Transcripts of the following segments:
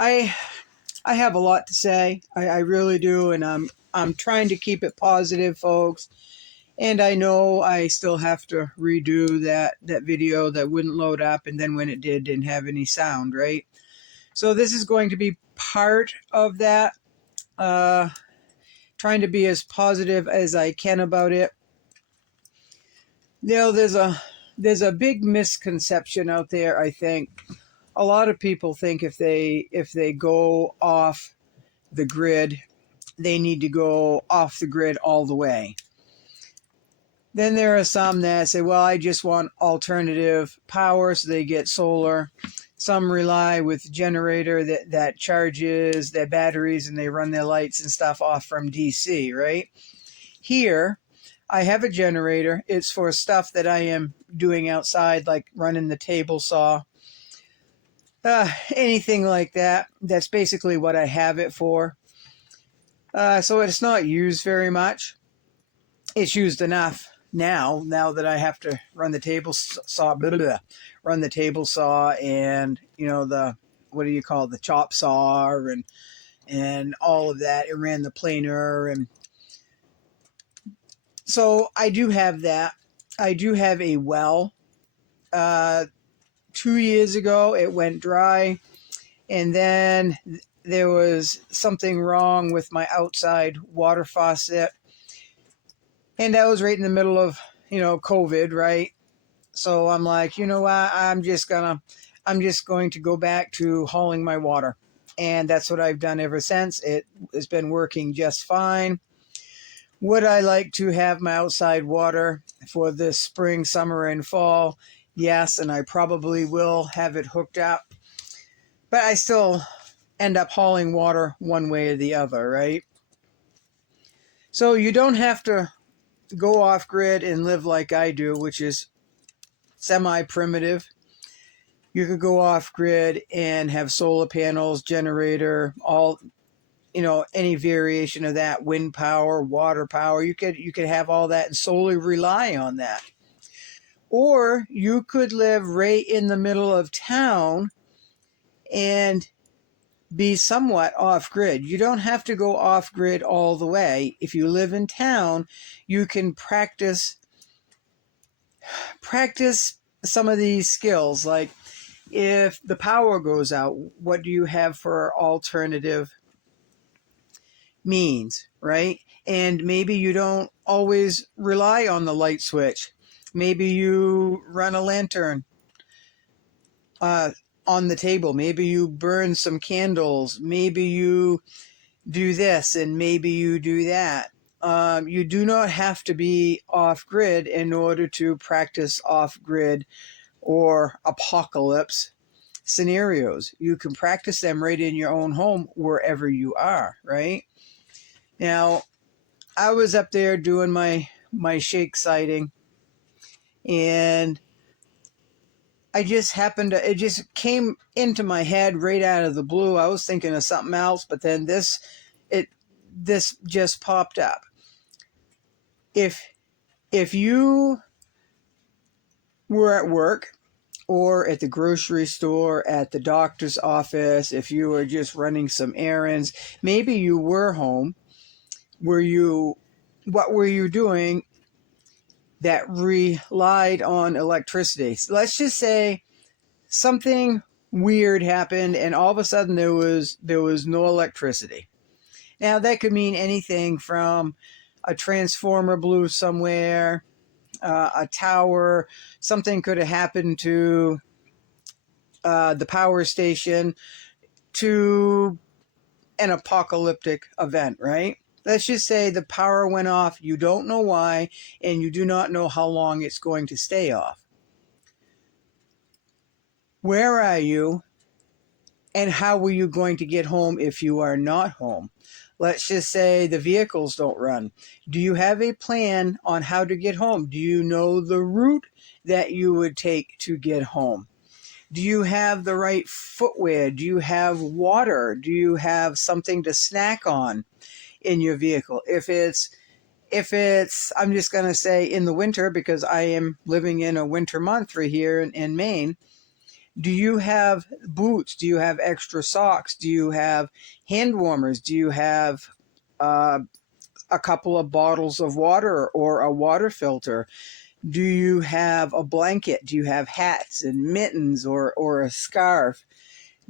I I have a lot to say. I really do, and I'm trying to keep it positive, folks. And I know I still have to redo that video that wouldn't load up, and then when it didn't have any sound, right? So this is going to be part of that. Uh, Trying to be as positive as I can about it. There's a big misconception out there. I think a lot of people think if they go off the grid, they need to go off the grid all the way. Then there are some that say, well, I just want alternative power, so they get solar. Some rely with generator that charges their batteries and they run their lights and stuff off from DC, right? Here, I have a generator. It's for stuff that I am doing outside, like running the table saw. Anything like that. That's basically what I have it for. So it's not used very much. It's used enough now that I have to run the table saw, run the table saw, and the what do you call it, the chop saw, and all of that. It ran the planer, and so I do have that. I do have a well. 2 years ago, it went dry, and then there was something wrong with my outside water faucet. And that was right in the middle of, COVID, right? So I'm like, you know what? I'm just going to go back to hauling my water. And that's what I've done ever since. It has been working just fine. Would I like to have my outside water for this spring, summer, and fall? Yes, and I probably will have it hooked up. But I still end up hauling water one way or the other, right? So you don't have to go off grid and live like I do, which is semi-primitive. You could go off grid and have solar panels, generator, all, any variation of that, wind power, water power. You could have all that and solely rely on that. Or you could live right in the middle of town and be somewhat off grid. You don't have to go off grid all the way. If you live in town, you can practice some of these skills. Like if the power goes out, what do you have for alternative means, right? And maybe you don't always rely on the light switch. Maybe you run a lantern on the table. Maybe you burn some candles. Maybe you do this and maybe you do that. You do not have to be off-grid in order to practice off-grid or apocalypse scenarios. You can practice them right in your own home wherever you are, right? Now, I was up there doing my shake sighting, and it just came into my head right out of the blue. I was thinking of something else, but then this just popped up. If you were at work or at the grocery store, at the doctor's office, if you were just running some errands, maybe you were home, what were you doing that relied on electricity? So let's just say something weird happened and all of a sudden there was no electricity. Now that could mean anything from a transformer blew somewhere, a tower, something could have happened to the power station, to an apocalyptic event, right? Let's just say the power went off, you don't know why, and you do not know how long it's going to stay off. Where are you, and how are you going to get home if you are not home? Let's just say the vehicles don't run. Do you have a plan on how to get home? Do you know the route that you would take to get home? Do you have the right footwear? Do you have water? Do you have something to snack on in your vehicle? If it's, I'm just going to say in the winter, because I am living in a winter month right here in Maine, Do you have boots? Do you have extra socks? Do you have hand warmers? Do you have a couple of bottles of water or a water filter? Do you have a blanket? Do you have hats and mittens or a scarf?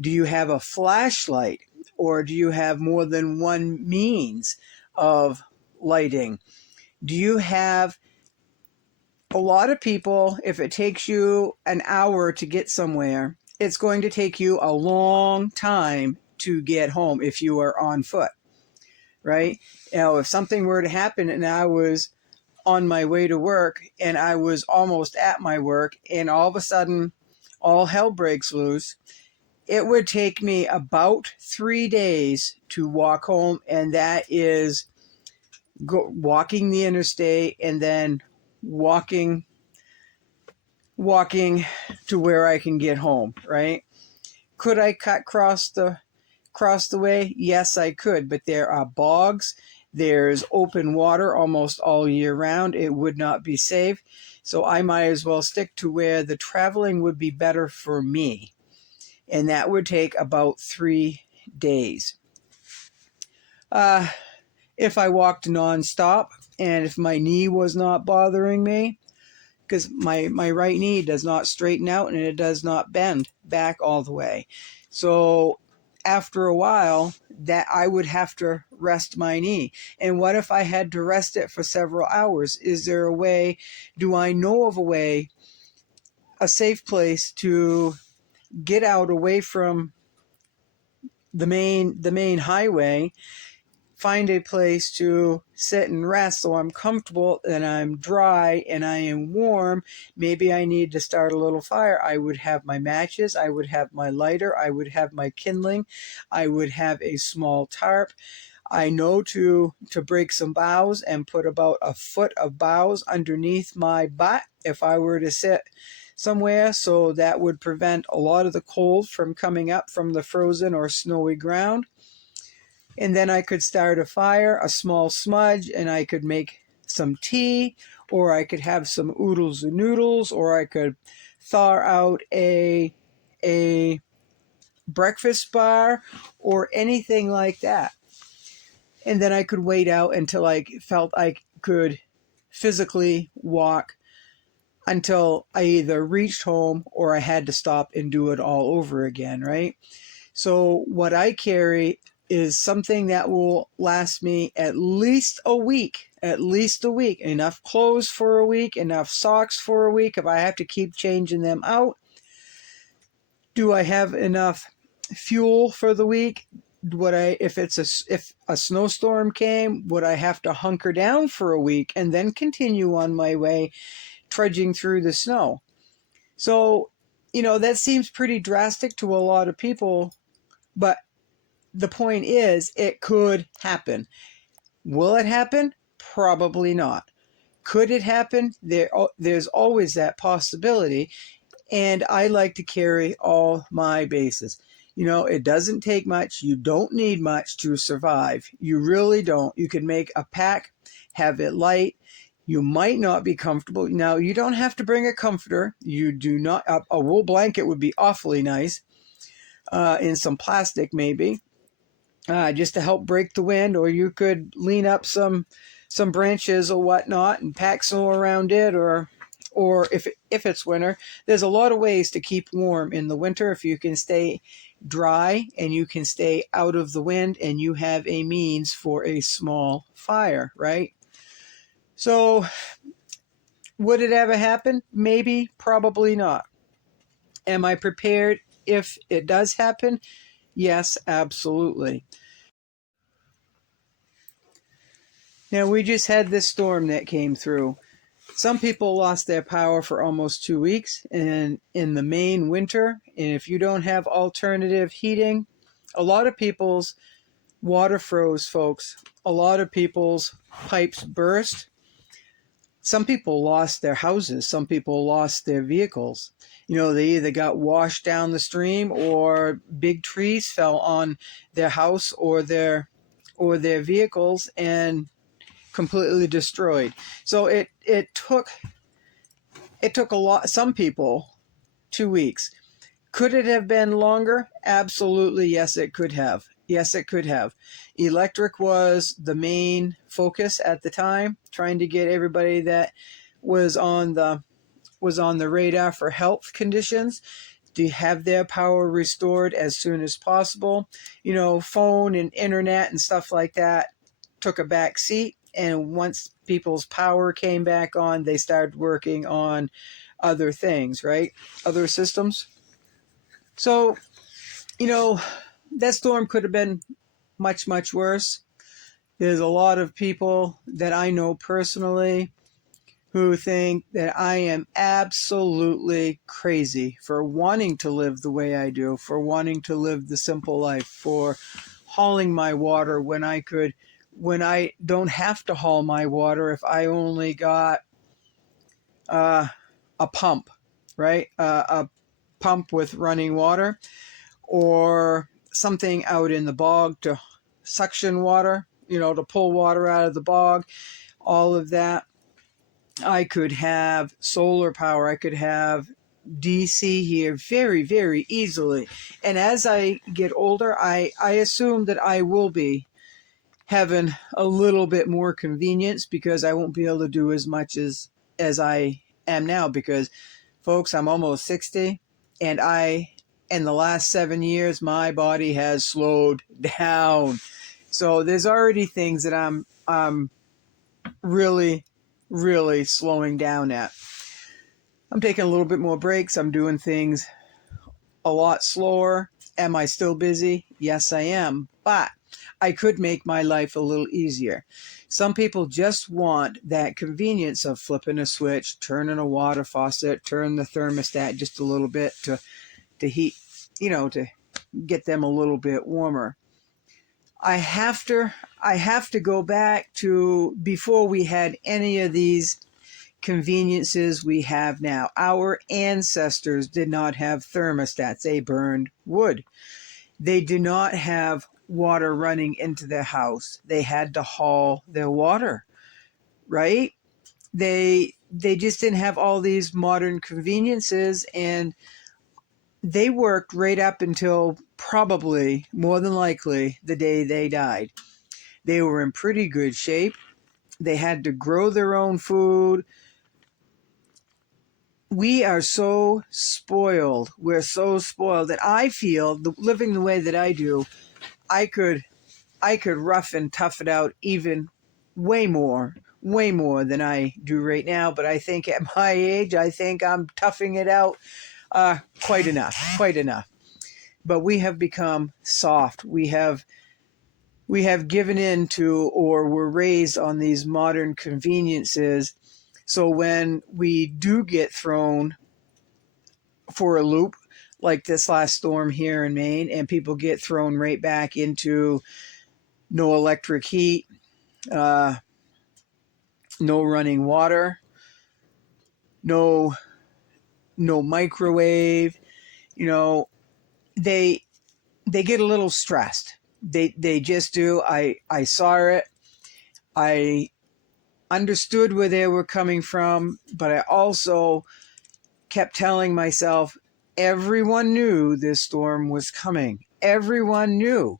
Do you have a flashlight? Or do you have more than one means of lighting? Do you have a lot of people, if it takes you an hour to get somewhere, it's going to take you a long time to get home if you are on foot, right? If something were to happen and I was on my way to work and I was almost at my work and all of a sudden all hell breaks loose, it would take me about 3 days to walk home, and that is walking the interstate and then walking to where I can get home, right? Could I cut across the way? Yes, I could, but there are bogs. There's open water almost all year round. It would not be safe. So I might as well stick to where the traveling would be better for me. And that would take about 3 days. If I walked nonstop and if my knee was not bothering me, because my right knee does not straighten out and it does not bend back all the way. So after a while, that I would have to rest my knee. And what if I had to rest it for several hours? Is there a way? Do I know of a way, a safe place to get out away from the main highway, find a place to sit and rest so I'm comfortable and I'm dry and I am warm? Maybe I need to start a little fire. I would have my matches, I would have my lighter, I would have my kindling, I would have a small tarp. I know to break some boughs and put about a foot of boughs underneath my butt if I were to sit somewhere, so that would prevent a lot of the cold from coming up from the frozen or snowy ground. And then I could start a fire, a small smudge, and I could make some tea, or I could have some oodles and noodles, or I could thaw out a breakfast bar or anything like that. And then I could wait out until I felt I could physically walk until I either reached home or I had to stop and do it all over again, right? So what I carry is something that will last me at least a week, enough clothes for a week, enough socks for a week if I have to keep changing them out. Do I have enough fuel for the week? If a snowstorm came, would I have to hunker down for a week and then continue on my way trudging through the snow? So, that seems pretty drastic to a lot of people, but the point is, it could happen. Will it happen? Probably not. Could it happen? There's always that possibility. And I like to carry all my bases. It doesn't take much. You don't need much to survive. You really don't. You can make a pack, have it light. You might not be comfortable. Now, you don't have to bring a comforter. You do not. A wool blanket would be awfully nice. In some plastic, maybe. Just to help break the wind, or you could lean up some branches or whatnot and pack snow around it, or if it's winter, there's a lot of ways to keep warm in the winter if you can stay dry and you can stay out of the wind and you have a means for a small fire, right? So would it ever happen? Maybe, probably not. Am I prepared if it does happen? Yes, absolutely. Now, we just had this storm that came through. Some people lost their power for almost 2 weeks in the Maine winter. And if you don't have alternative heating, a lot of people's water froze, folks. A lot of people's pipes burst. Some people lost their houses. Some people lost their vehicles. They either got washed down the stream or big trees fell on their house or their vehicles and completely destroyed. So it took some people 2 weeks. Could it have been longer? Absolutely, yes, it could have. Yes, it could have. Electric was the main focus at the time, trying to get everybody that was on the radar for health conditions to have their power restored as soon as possible. Phone and internet and stuff like that took a back seat. And once people's power came back on, they started working on other things, right? Other systems. So, that storm could have been much, much worse. There's a lot of people that I know personally who think that I am absolutely crazy for wanting to live the way I do, for wanting to live the simple life, for hauling my water when I don't have to haul my water if I only got a pump, right? A pump with running water, or something out in the bog to suction water, to pull water out of the bog, all of that. I could have solar power. I could have DC here very, very easily. And as I get older, I assume that I will be having a little bit more convenience because I won't be able to do as much as I am now because, folks, I'm almost 60, and in the last 7 years, my body has slowed down. So there's already things that I'm really, really slowing down at. I'm taking a little bit more breaks. I'm doing things a lot slower. Am I still busy? Yes, I am. But I could make my life a little easier. Some people just want that convenience of flipping a switch, turning a water faucet, turn the thermostat just a little bit to heat, to get them a little bit warmer. I have to go back to before we had any of these conveniences we have now. Our ancestors did not have thermostats. They burned wood. They did not have water running into their house. They had to haul their water, right? They just didn't have all these modern conveniences, and they worked right up until probably, more than likely, the day they died. They were in pretty good shape. They had to grow their own food. We are so spoiled. We're so spoiled that I feel, living the way that I do, I could rough and tough it out even way more than I do right now. But I think at my age, I think I'm toughing it out quite enough. But we have become soft. We have given in to, or were raised on these modern conveniences. So when we do get thrown for a loop, like this last storm here in Maine, and people get thrown right back into no electric heat, no running water, no microwave, they get a little stressed. They just do. I saw it. I understood where they were coming from, but I also kept telling myself, everyone knew this storm was coming. Everyone knew.